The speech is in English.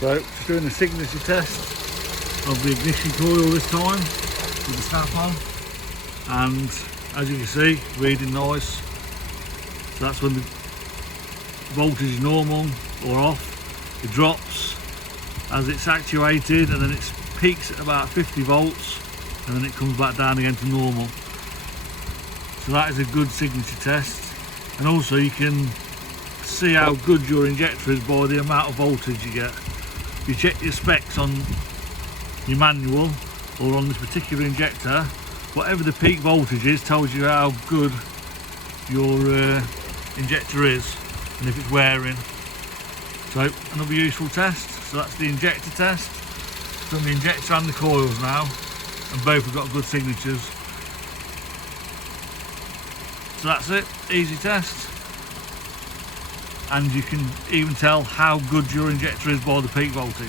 So just doing a signature test of the ignition coil this time with the snap on, and as you can see, reading nice. So that's when the voltage is normal or off. It drops as it's actuated, and then it peaks at about 50 volts, and then it comes back down again to normal. So that is a good signature test, and also you can see how good your injector is by the amount of voltage you get. If you check your specs on your manual or on this particular injector, whatever the peak voltage is tells you how good your injector is and if it's wearing. So another useful test. So that's the injector test. Done the injector and the coils now, and both have got good signatures. So that's it, easy test. And you can even tell how good your injector is by the peak voltage.